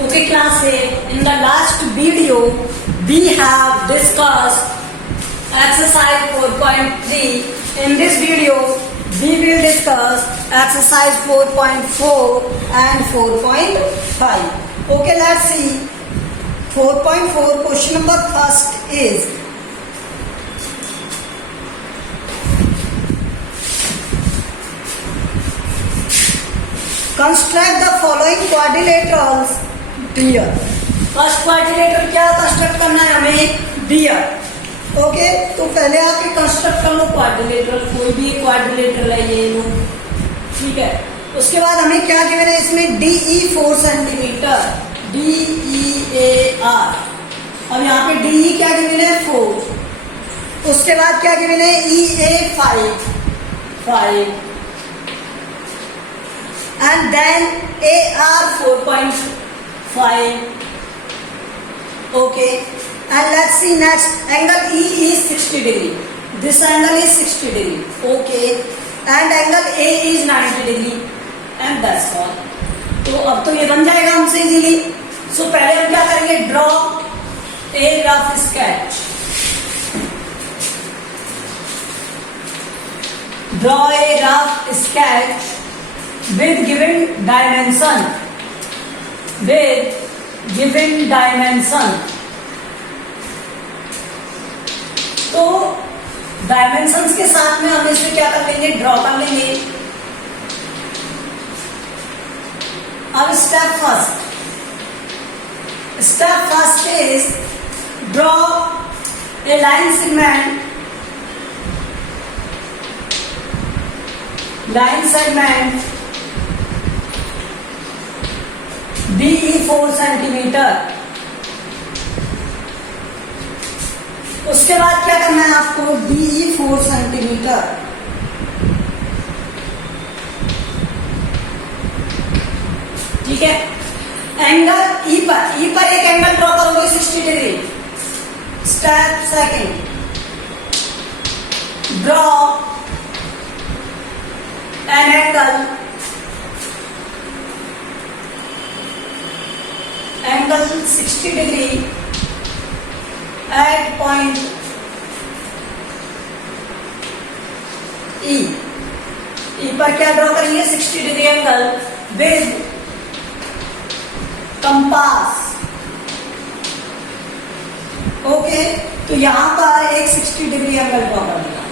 Okay, class A, in the last video, we have discussed exercise 4.3. In this video, we will discuss exercise 4.4 and 4.5. Okay, let's see. 4.4 question number first is construct the following quadrilaterals here. First quadrilateral क्या construct करना है हमें? Beer. Okay, तो पहले आप ये construct कर लो quadrilateral, कोई भी क्वाड्रिलेटरल है ये लो, ठीक है. उसके बाद हमें क्या गिवन है इसमें? DE 4 centimetre, DEAR. अब यहाँ पे DE क्या गिवन है? 4. उसके बाद क्या गिवन है? EA 5 and then AR 4.5. okay, and let's see next. Angle E is 60 degree. This angle is 60 degree. okay, and angle A is 90 degree, and that's all. तो अब तो ये बन जाएगा हमसे इजीली. सो पहले हम क्या करेंगे? Draw a rough sketch. Draw a rough sketch with given dimension. तो डायमेंशंस के साथ में हम इसे क्या कर लेंगे? ड्रॉ कर लेंगे. अब step first is draw a line segment DE 4 centimetre. उसके बाद क्या करना है आपको? DE 4 centimetre. ठीक है. एंगल E पर एक एंगल ड्रॉ करोगे 60 degree. Step second, draw an angle 60 degree at point E. पर क्या ड्रॉ करेंगे? 60 degree angle with compass. Okay, तो यहां पर एक 60 डिग्री एंगल ड्रॉ कर देगा.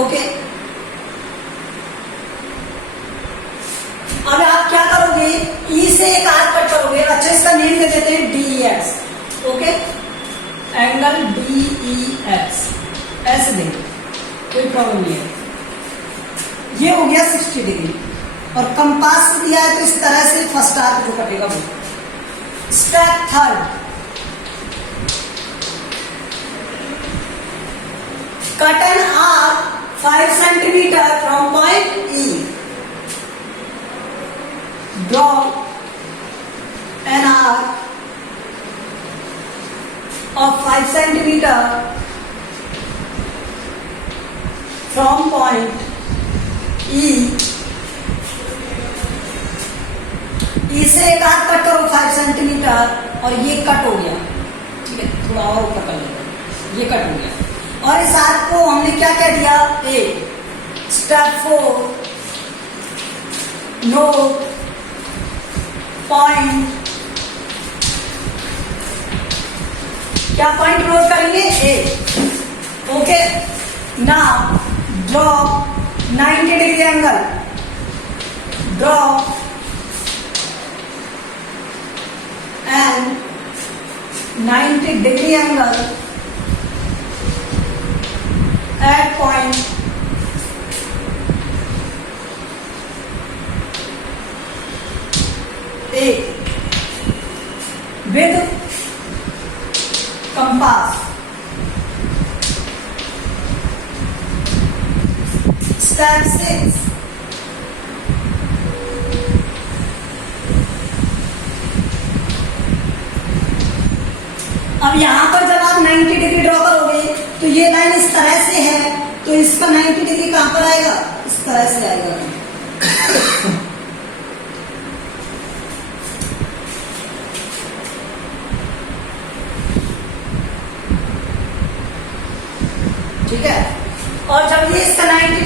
ओके, अब आप क्या करोगे? E से एक आर्क कट करोगे. अच्छा, इसका नेम दे देते हैं DEX. ओके, एंगल DEX ऐसे देंगे, कोई प्रॉब्लम नहीं है. ये हो गया 60 डिग्री. और कंपास दिया है तो इस तरह से फर्स्ट आर्क जो कटेगा वो. Step third, cut an arc 5 centimetre from point E. Draw an arc of 5 centimeter from point E. E से एक आर्क कट करो 5 सेंटीमीटर और ये कट हो गया. ठीक है, थोड़ा और ऊपर कर लेते हैं. ये कट हो गया और इस आर्क को हमने क्या कह दिया? A. Step 4, note point. क्या पॉइंट नोट करेंगे? A. Okay, now draw 90 degree angle. Draw and 90 degree angle at point A with compass. Step 6, अब यहां पर जब आप 90 डिग्री ड्रॉ करोगे तो ये लाइन इस तरह से है, तो इसका 90 डिग्री कहां पर आएगा? इस तरह से आएगा.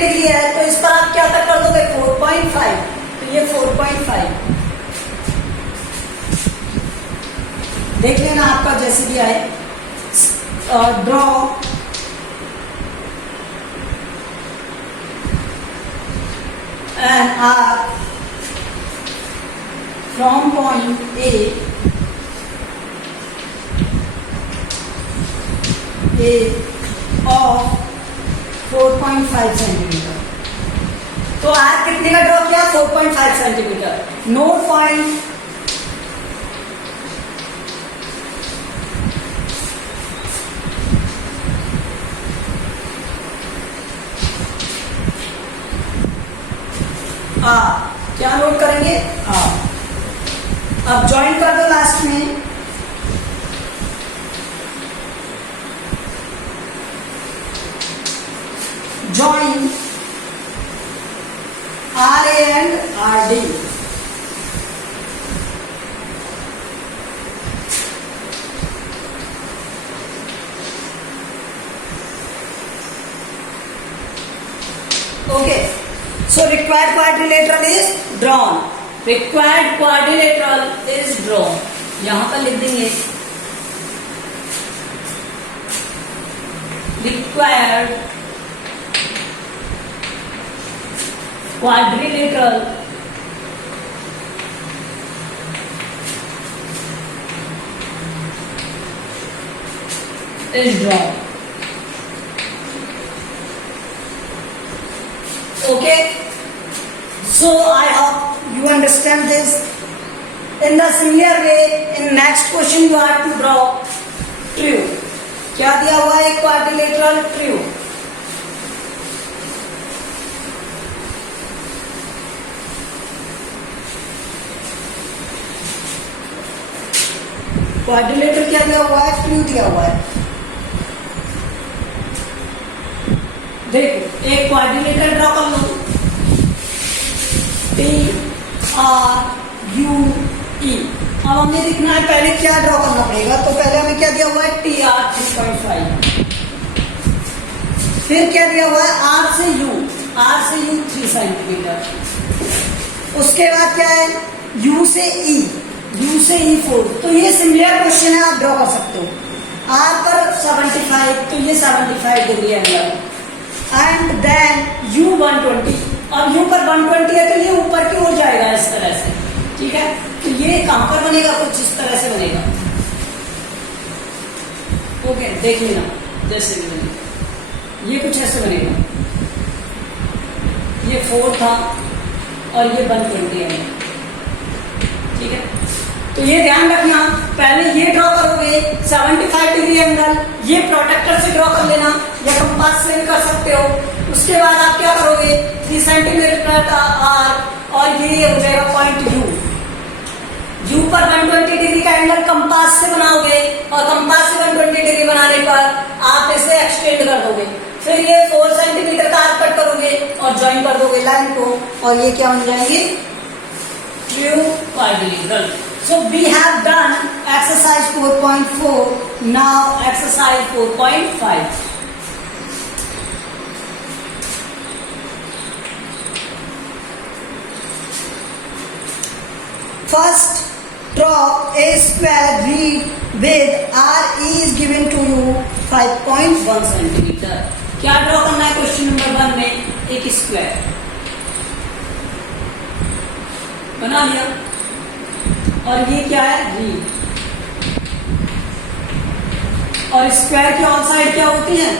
डिग्री है तो इस पर आप क्या तक कर दोगे 4.5, तो ये 4.5 देख लेना आपका जैसे भी आए। Draw an arc from point A of 4.5 centimetre. तो आर्क कितने का ड्रॉ किया 4.5 सेंटीमीटर। नोट पॉइंट क्या नोट करेंगे अब ज्वाइन कर दो लास्ट में। Join RA and RD। Okay, so required quadrilateral is drawn। required quadrilateral is drawn। यहां पर लिख देंगे required quadrilateral is drawn। Okay, so I hope you understand this। In the similar way, in next question you have to draw true। क्या दिया हुआ है quadrilateral true। Quadrilateral क्या दिया हुआ है ट्रू दिया हुआ है। देखो एक क्वाड्रिलेटरल ड्रॉ कर लो TRUE। अब हमें दिखना है पहले क्या ड्रॉ करना पड़ेगा, तो पहले हमें क्या दिया हुआ है TR 3.5, फिर क्या दिया हुआ है R से U 3 सेंटीमीटर, उसके बाद क्या है U से E 4। तो ये सिमिलर क्वेश्चन है, आप ड्रॉ कर सकते हो। R पर 75 तो ये 75 degree angle, and then U 120। अब U पर 120 है तो ये ऊपर की ओर जाएगा इस तरह से, ठीक है। तो ये कहां पर बनेगा, कुछ इस तरह से बनेगा। ओके देख लेना जैसे भी बनेगा, ये कुछ ऐसे बनेगा। ये 4 था और ये 120 है, ठीक है। तो ये ध्यान रखना, पहले ये ड्रॉ करोगे 75 डिग्री एंगल, ये प्रोटेक्टर से ड्रॉ कर लेना या कंपास से भी कर सकते हो। उसके बाद आप क्या करोगे 3 सेंटीमीटर का आर्क और ये हो जाएगा पॉइंट यू पर 120 डिग्री का एंगल कंपास से बनाओगे और कंपास से 120 डिग्री बनाने पर आप इसे एक्सटेंड कर दोगे। फिर ये 4 सेंटीमीटर का आर्क कट करोगे और ज्वाइन कर दोगे लाइन को, और ये क्या बन जाएंगे true quadrilateral. So we have done exercise 4.4. Now exercise 4.5. First, draw a square reed with RE is given to you 5.1 centimeter। क्या ड्रॉ करना है क्वेश्चन नंबर 1 में, एक स्क्वायर बना लिया, और ये क्या है रीड, और स्क्वायर की ऑल साइड क्या होती है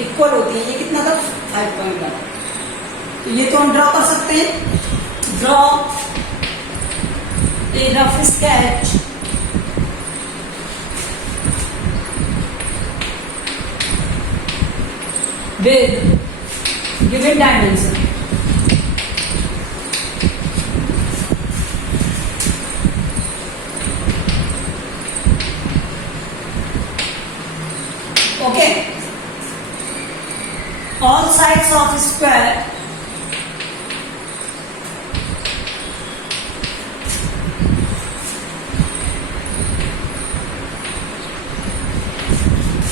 इक्वल होती है। ये कितना था 5.1, तो ये तो हम ड्रॉ कर सकते हैं। Draw a rough sketch with given dimension. Okay, all sides of square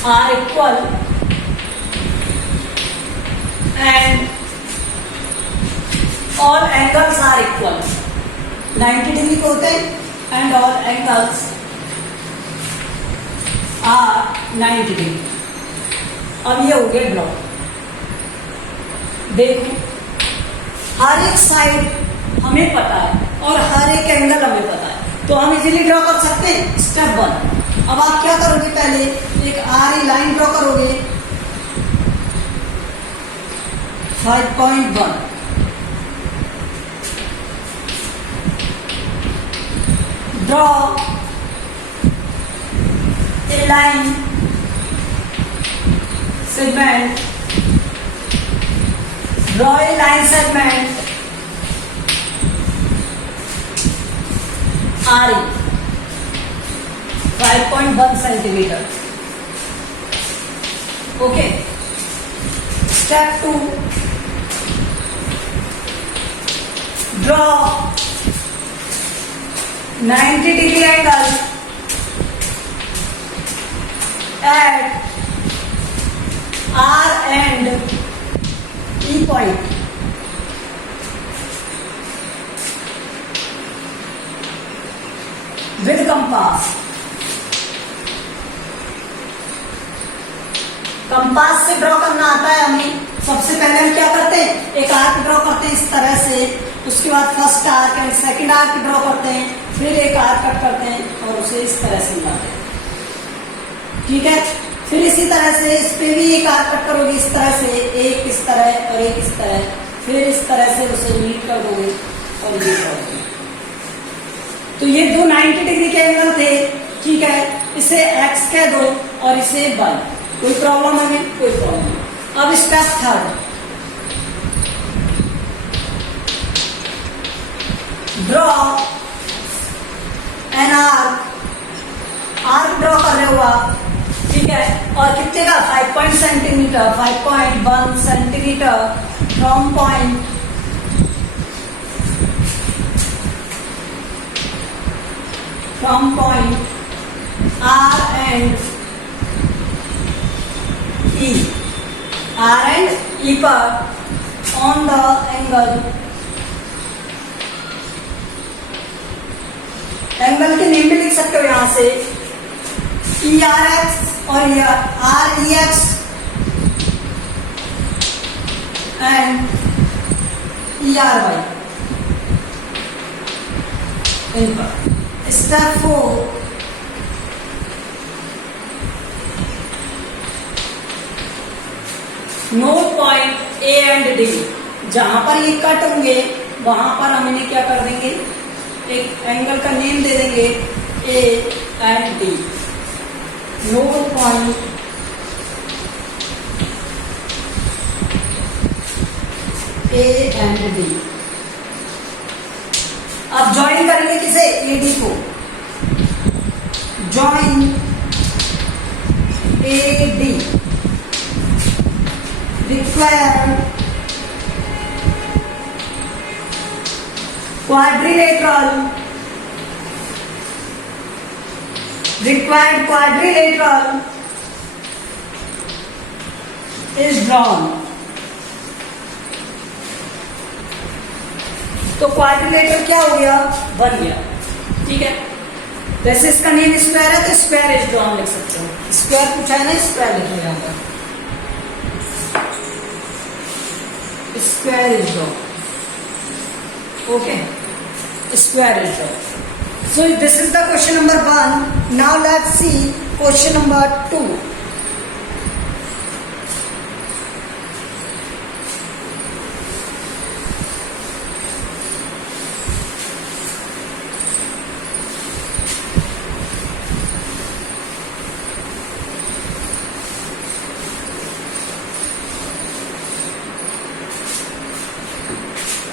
are equal and all angles are equal, 90 degree के होते हैं and all angles are 90 degree. अब ये हो गया ड्रॉ। देखो हर एक साइड हमें पता है और हर एक एंगल हमें पता है, तो हम इजीली ड्रॉ कर सकते हैं। स्टेप 1, अब आप क्या करोगे, पहले एक आरी लाइन ड्रॉ करोगे 5.1, draw a line segment, draw a line segment RE 5.1 centimeter. Okay. Step 2, draw 90 degree angle at R and E point. With compass. Compass से ड्रॉ करना आता है हमें। सबसे पहले हम क्या करते हैं, एक आर्क ड्रॉ करते हैं इस तरह से, उसके बाद first arc and second arc draw करते हैं, फिर एक आर्क कट करते हैं और उसे इस तरह से मिलाते हैं। ठीक है, फिर इसी तरह से इस पे भी एक आर्क कट करोगे इस तरह से, एक इस तरह और एक इस तरह, फिर इस तरह से उसे मीट कर दोगे और ये कर दोगे। तो ये दो 90 डिग्री के एंगल थे। ठीक है, इसे x कह दो और इसे y। कोई प्रॉब्लम है? कोई प्रॉब्लम नहीं। अब step 3, draw an arc. Arc draw कर रहे हो आप, ठीक है, और कितने का 5.1 centimetre from point R and E, R and E पर on the angle, एंगल के नेम भी लिख सकते हो यहां से, ERX और REX and ERY इन पर। Step 4, note point A and D. जहां पर ये कट होंगे वहां पर हम इन्हें क्या कर देंगे, एक एंगल का नेम दे देंगे ए and D. Note point A and D. अब ज्वाइन करेंगे किसे, ए डी को। Join A D required quadrilateral is drawn। तो क्वाड्रिलेटरल क्या हो गया, बन गया। ठीक है, जैसे इसका नेम स्क्वायर है तो स्क्वायर इज ड्रॉन लिख सकते हो। स्क्वायर पूछा है ना, स्क्वायर लिखा जाता है, square is drawn। Okay, square is drawn। So this is the question number 1. Now let's see question number 2।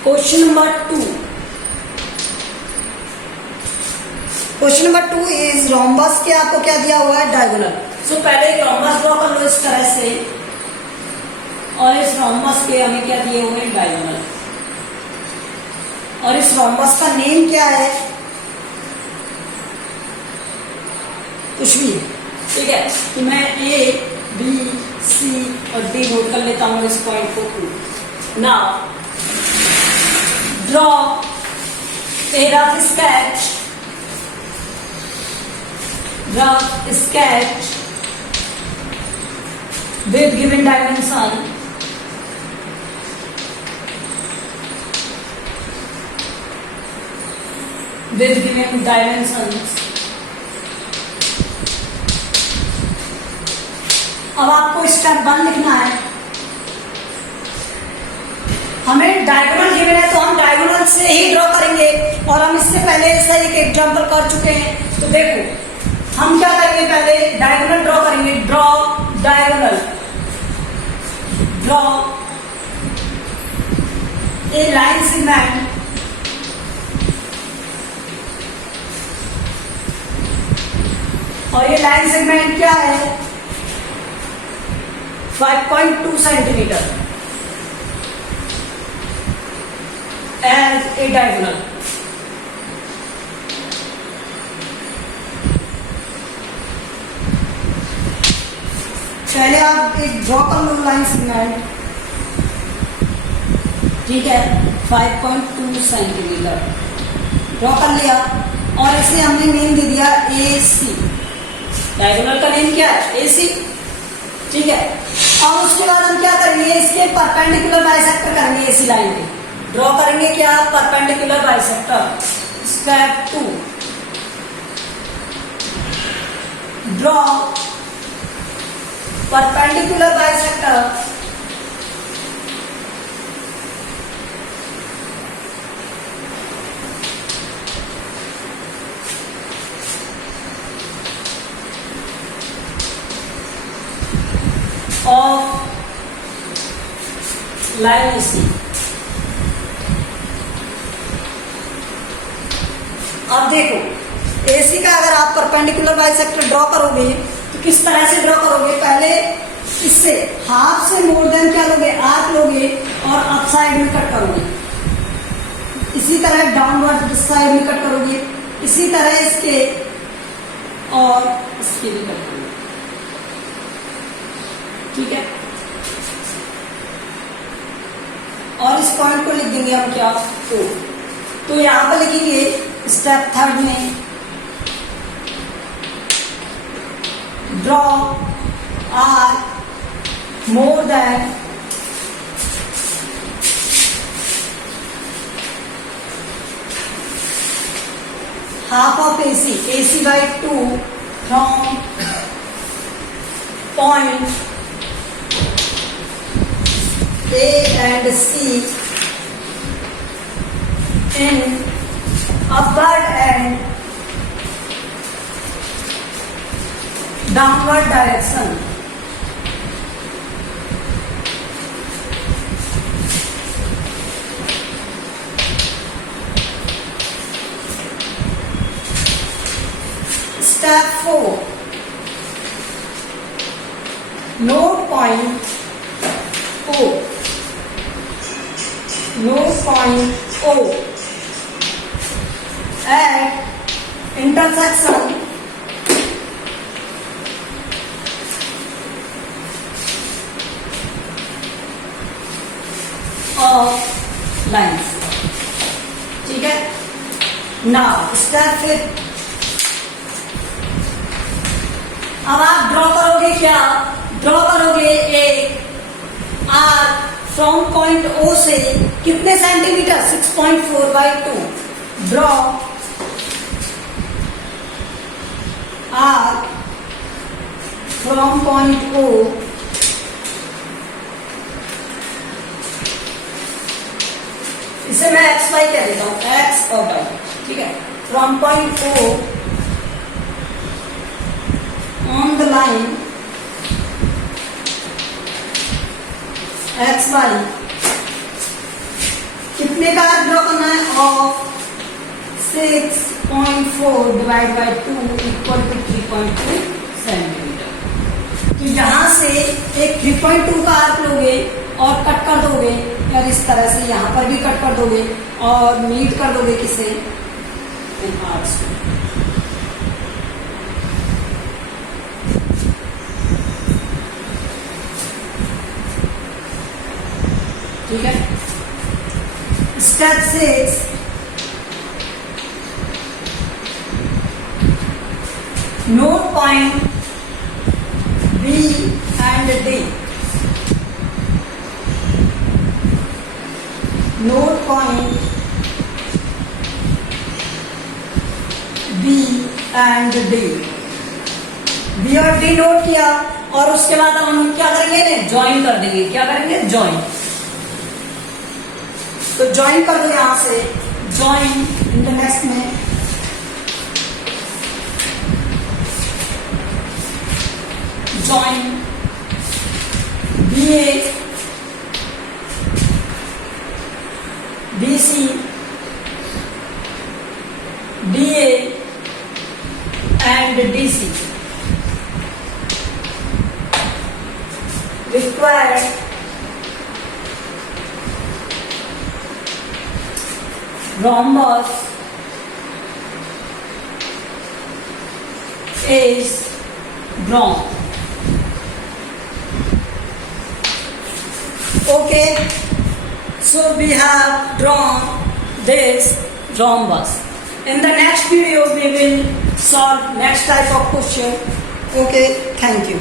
Question number 2 is rhombus के आपको क्या दिया हुआ है, डायगोनल। सो पहले एक रोम्बस ड्रॉ कर लो इस तरह से, और इस रोम्बस के हमें क्या दिए हुए हैं, डायगोनल। और इस रोम्बस का नेम क्या है, कुछ भी। ठीक है, तो मैं ए बी सी और डी नोट कर लेता हूँ इस पॉइंट को। Now Draw a rough sketch. Rough sketch with given dimension. With given dimensions. अब आपको स्टेप 1 लिखना है। हमें डायगोनल गिवन है तो हम डायगोनल से ही ड्रॉ करेंगे, और हम इससे पहले ऐसा एक एग्जांपल कर चुके हैं। तो देखो हम क्या करेंगे, पहले डायगोनल ड्रॉ करेंगे। Draw diagonal, draw a line segment और ये लाइन सेगमेंट क्या है, 5.2 सेंटीमीटर एज ए डायगोनल। पहले आप एक ड्रॉ कर लो लाइन सेगमेंट, ठीक है, 5.2 सेंटीमीटर ड्रॉ कर लिया, और इसे हमने नेम दे दिया AC। डायगोनल का नेम क्या है, AC, ठीक है। और उसके बाद हम क्या करेंगे, इसके परपेंडिकुलर बाइसेक्टर करेंगे। AC लाइन पे ड्रॉ करेंगे क्या, perpendicular bisector. Step 2, draw perpendicular bisector of line AC। अब देखो AC का अगर आप परपेंडिकुलर बाइसेक्टर ड्रॉ करोगे तो किस तरह से ड्रॉ करोगे, पहले इससे हाफ से मोर देन क्या लोगे, आर्क लोगे और अप साइड में कट करोगे। इसी तरह डाउनवर्ड साइड में कट करोगे, इसी तरह इसके और इसके भी कट करोगे, ठीक है। और इस पॉइंट को लिख देंगे हम क्या, तो यहां पर लिखेंगे स्टेप 3 में draw arc more than half of AC by 2 from point A and C in upward and downward direction. Step 4, note point O. Note point O at intersection of lines, ठीक है। Now step 5, अब आप draw करोगे क्या, draw करोगे एक arc from point O से कितने centimetre, 6.4 by 2। Draw arc from point O इसे मैं XY कह देता हूं, X और Y, ठीक है। From point O on the line XY कितने का ड्रॉ करना है, of 6.4 divide by 2 equal to 3.2 centimetre. तो यहां से एक 3.2 का आर्क लोगे और कट कर दोगे, या इस तरह से यहां पर भी कट कर दोगे और मीट कर दोगे किसे, इन आर्क्स को। ठीक है। Step 6. Note point B and D. Note point B and D. B और डी नोट किया और उसके बाद हम क्या करेंगे, ज्वाइन कर देंगे. क्या करेंगे, ज्वाइन. तो ज्वाइन कर दो यहां से. ज्वाइन इन द नेक्स्ट में join B A B C D A and D C. Required rhombus is drawn. Okay, so we have drawn this rhombus. In the next video we will solve next type of question. Okay, thank you.